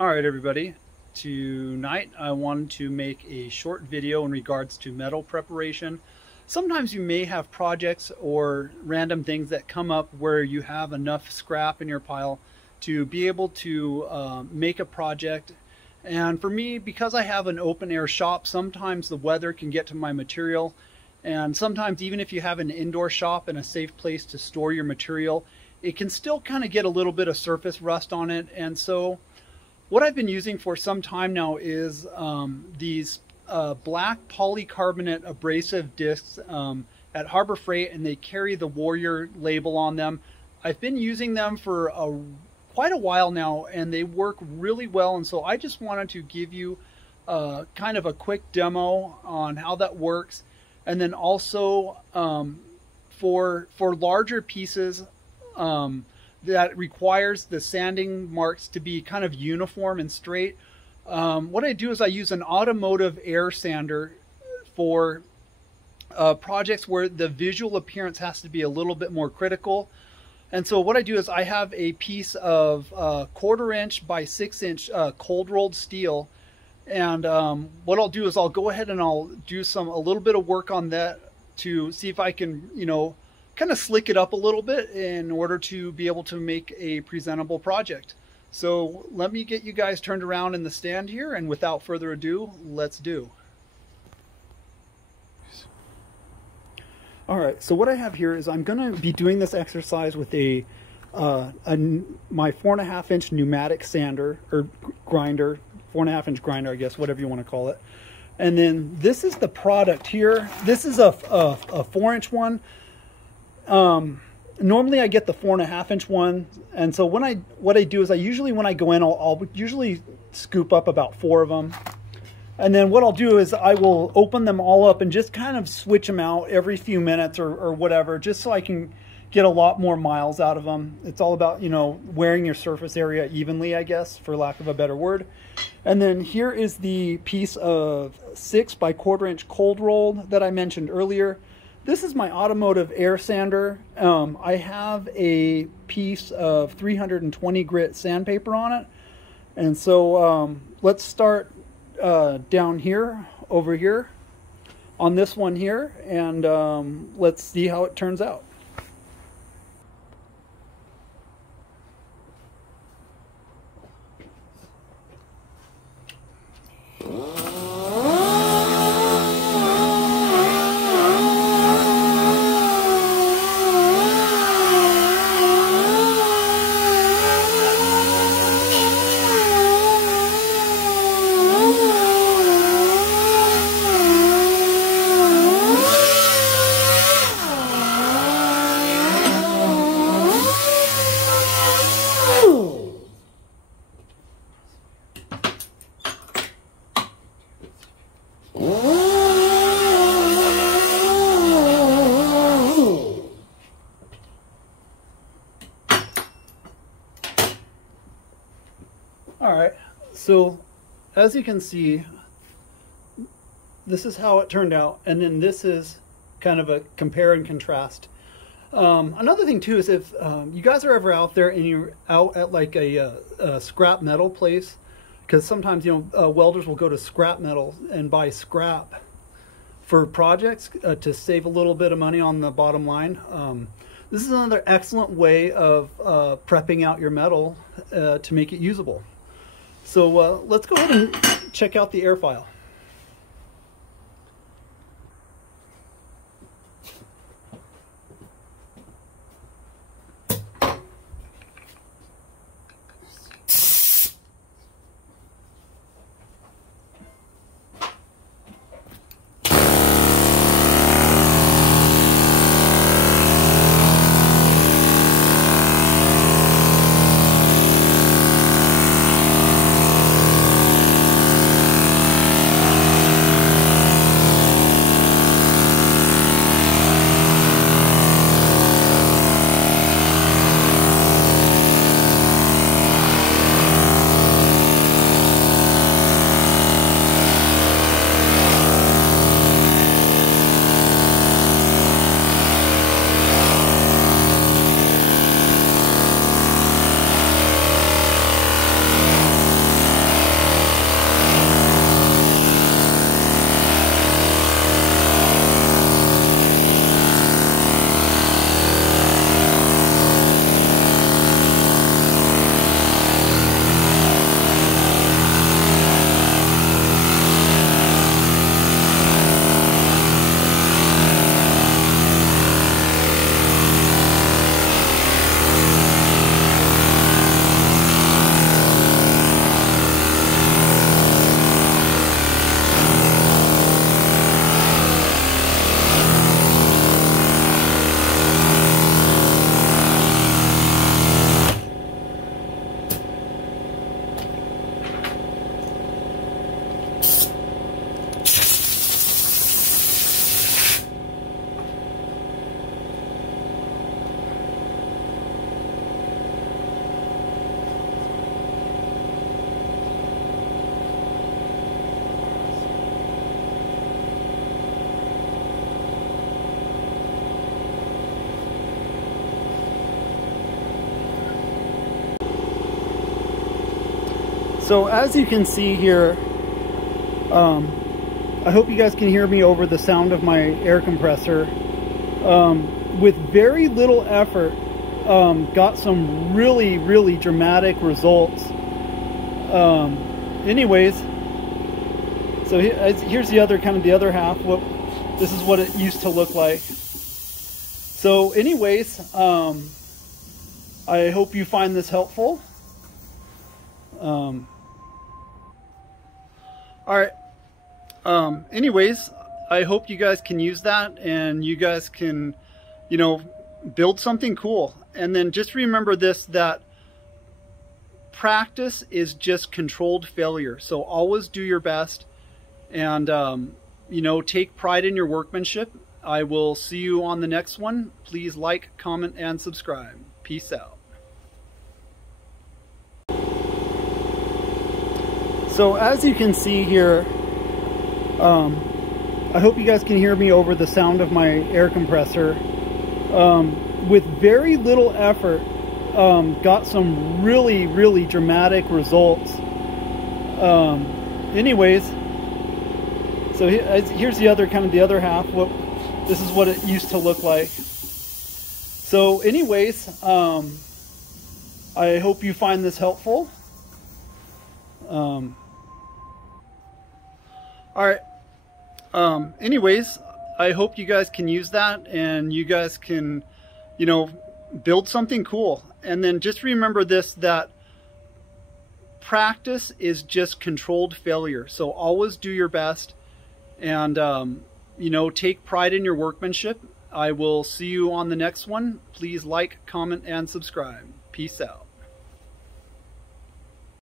Alright everybody, tonight I wanted to make a short video in regards to metal preparation. Sometimes you may have projects or random things that come up where you have enough scrap in your pile to be able to make a project. And for me, because I have an open air shop, sometimes the weather can get to my material, and sometimes even if you have an indoor shop and a safe place to store your material, it can still kind of get a little bit of surface rust on it. And so what I've been using for some time now is these black polycarbonate abrasive discs at Harbor Freight, and they carry the Warrior label on them. I've been using them for quite a while now, and they work really well. And so I just wanted to give you kind of a quick demo on how that works. And then also for larger pieces, that requires the sanding marks to be kind of uniform and straight. What I do is I use an automotive air sander for projects where the visual appearance has to be a little bit more critical. And so what I do is I have a piece of 1/4 inch by 6 inch cold rolled steel. And what I'll do is I'll go ahead and I'll do a little bit of work on that to see if I can, kind of slick it up a little bit in order to be able to make a presentable project. So let me get you guys turned around in the stand here, and without further ado, let's do. All right, so what I have here is I'm going to be doing this exercise with my 4.5 inch pneumatic sander or grinder, 4.5 inch grinder, I guess, whatever you want to call it. And then this is the product here. This is a 4 inch one. Normally I get the 4.5 inch one, and so what I do is when I go in, I'll usually scoop up about 4 of them, and then what I'll do is I will open them all up and just kind of switch them out every few minutes or whatever, just so I can get a lot more miles out of them. It's all about wearing your surface area evenly, I guess, for lack of a better word. And then here is the piece of 6 by 1/4 inch cold rolled that I mentioned earlier. This is my automotive air sander. I have a piece of 320 grit sandpaper on it. And so let's start down here, over here, on this one here, and let's see how it turns out. Alright, so as you can see, this is how it turned out, and then this is kind of a compare and contrast. Another thing too is if you guys are ever out there and you're out at like a scrap metal place, because sometimes welders will go to scrap metal and buy scrap for projects to save a little bit of money on the bottom line. This is another excellent way of prepping out your metal to make it usable. So let's go ahead and check out the air file. So as you can see here, I hope you guys can hear me over the sound of my air compressor. With very little effort, got some really dramatic results. Anyways, so here's the other half. This is what it used to look like. So anyways, I hope you find this helpful. All right. Anyways, I hope you guys can use that and you guys can, you know, build something cool. And then just remember this, that practice is just controlled failure. So always do your best and, you know, take pride in your workmanship. I will see you on the next one. Please like, comment, and subscribe. Peace out. So as you can see here, I hope you guys can hear me over the sound of my air compressor. With very little effort, got some really dramatic results. Anyways, so here's the other half. This is what it used to look like. So anyways, I hope you find this helpful. All right. Anyways, I hope you guys can use that and you guys can, you know, build something cool. And then just remember this, that practice is just controlled failure. So always do your best and, you know, take pride in your workmanship. I will see you on the next one. Please like, comment, and subscribe. Peace out.